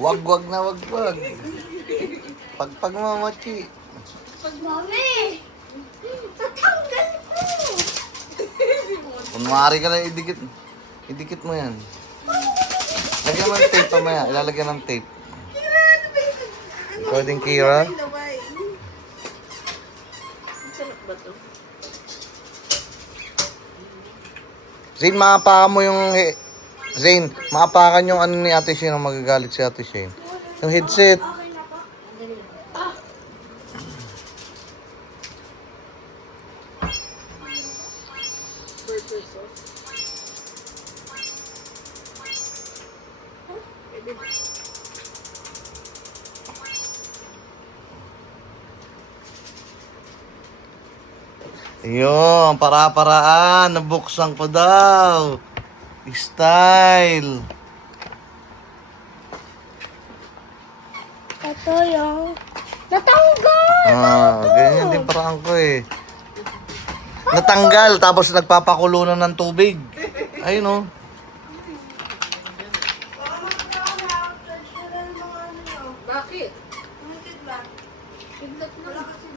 Wag na wag. Pagpag mo, Mochi. Mami! Natanggal ko! Kunwari ka lang, idikit. Idikit mo yan. Lagyan mo ng tape pamaya. Ilalagyan ng tape. Ikaw din, Kira. Zane, maapakan mo yung... Zane, maapakan yung ano ni Ate Shane. Magagalit si Ate Shane. Yung headset. Okay na po. Ayun, para-paraan. Nabuksan ko daw. Style. Ito yung... Natanggal! Ganyan din paraan ko eh. Natanggal, tapos nagpapakulo na ng tubig. Ayun oh. Bakit?